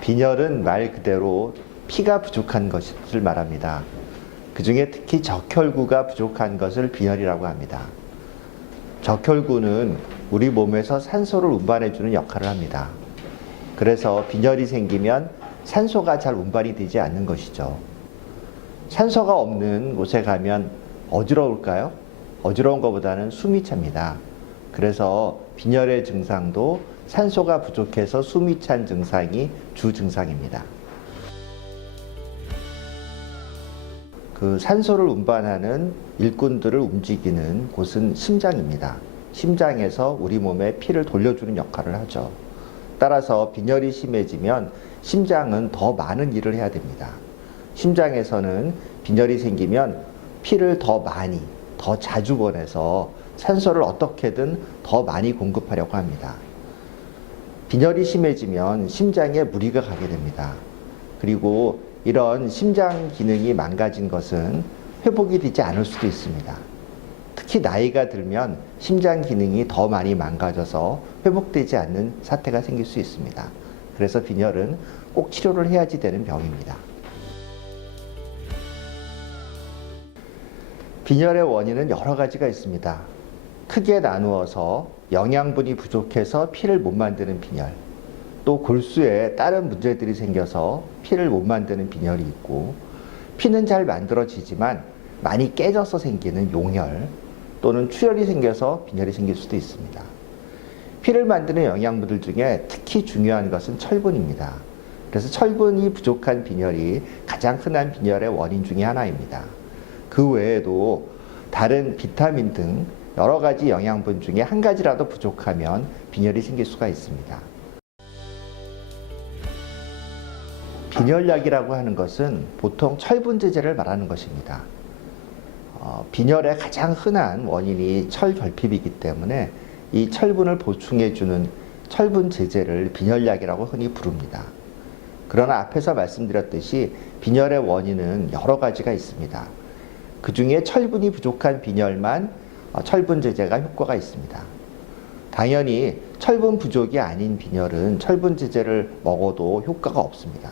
빈혈은 말 그대로 피가 부족한 것을 말합니다. 그 중에 특히 적혈구가 부족한 것을 빈혈이라고 합니다. 적혈구는 우리 몸에서 산소를 운반해주는 역할을 합니다. 그래서 빈혈이 생기면 산소가 잘 운반이 되지 않는 것이죠. 산소가 없는 곳에 가면 어지러울까요? 어지러운 것보다는 숨이 찹니다. 그래서 빈혈의 증상도 산소가 부족해서 숨이 찬 증상이 주 증상입니다. 그 산소를 운반하는 일꾼들을 움직이는 곳은 심장입니다. 심장에서 우리 몸에 피를 돌려주는 역할을 하죠. 따라서 빈혈이 심해지면 심장은 더 많은 일을 해야 됩니다. 심장에서는 빈혈이 생기면 피를 더 많이, 더 자주 보내서 산소를 어떻게든 더 많이 공급하려고 합니다. 빈혈이 심해지면 심장에 무리가 가게 됩니다. 그리고 이런 심장 기능이 망가진 것은 회복이 되지 않을 수도 있습니다. 특히 나이가 들면 심장 기능이 더 많이 망가져서 회복되지 않는 사태가 생길 수 있습니다. 그래서 빈혈은 꼭 치료를 해야지 되는 병입니다. 빈혈의 원인은 여러 가지가 있습니다. 크게 나누어서 영양분이 부족해서 피를 못 만드는 빈혈, 또 골수에 다른 문제들이 생겨서 피를 못 만드는 빈혈이 있고, 피는 잘 만들어지지만 많이 깨져서 생기는 용혈, 또는 출혈이 생겨서 빈혈이 생길 수도 있습니다. 피를 만드는 영양분들 중에 특히 중요한 것은 철분입니다. 그래서 철분이 부족한 빈혈이 가장 흔한 빈혈의 원인 중의 하나입니다. 그 외에도 다른 비타민 등 여러 가지 영양분 중에 한 가지라도 부족하면 빈혈이 생길 수가 있습니다. 빈혈약이라고 하는 것은 보통 철분제제를 말하는 것입니다. 어, 빈혈의 가장 흔한 원인이 철결핍이기 때문에 이 철분을 보충해주는 철분 제제를 빈혈약이라고 흔히 부릅니다. 그러나 앞에서 말씀드렸듯이 빈혈의 원인은 여러 가지가 있습니다. 그 중에 철분이 부족한 빈혈만 어, 철분 제제가 효과가 있습니다. 당연히 철분 부족이 아닌 빈혈은 철분 제제를 먹어도 효과가 없습니다.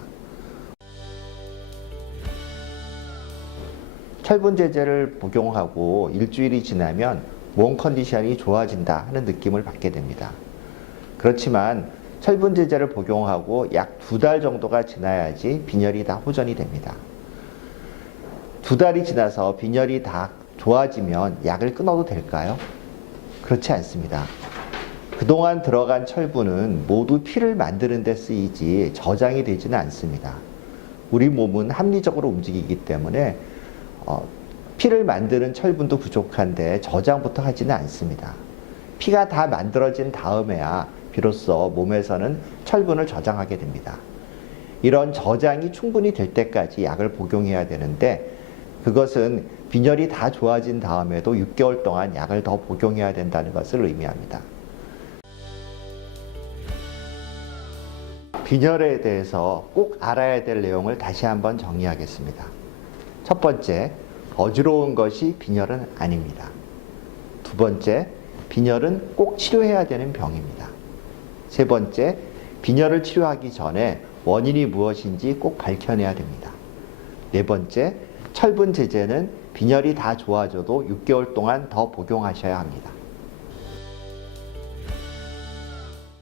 철분 제제를 복용하고 일주일이 지나면 몸 컨디션이 좋아진다 하는 느낌을 받게 됩니다. 그렇지만 철분 제제를 복용하고 약 두 달 정도가 지나야지 빈혈이 다 호전이 됩니다. 두 달이 지나서 빈혈이 다 좋아지면 약을 끊어도 될까요? 그렇지 않습니다. 그동안 들어간 철분은 모두 피를 만드는 데 쓰이지 저장이 되지는 않습니다. 우리 몸은 합리적으로 움직이기 때문에 어, 피를 만드는 철분도 부족한데 저장부터 하지는 않습니다. 피가 다 만들어진 다음에야 비로소 몸에서는 철분을 저장하게 됩니다. 이런 저장이 충분히 될 때까지 약을 복용해야 되는데 그것은 빈혈이 다 좋아진 다음에도 6개월 동안 약을 더 복용해야 된다는 것을 의미합니다. 빈혈에 대해서 꼭 알아야 될 내용을 다시 한번 정리하겠습니다. 첫 번째, 어지러운 것이 빈혈은 아닙니다. 두 번째, 빈혈은 꼭 치료해야 되는 병입니다. 세 번째, 빈혈을 치료하기 전에 원인이 무엇인지 꼭 밝혀내야 됩니다. 네 번째, 철분 제제는 빈혈이 다 좋아져도 6개월 동안 더 복용하셔야 합니다.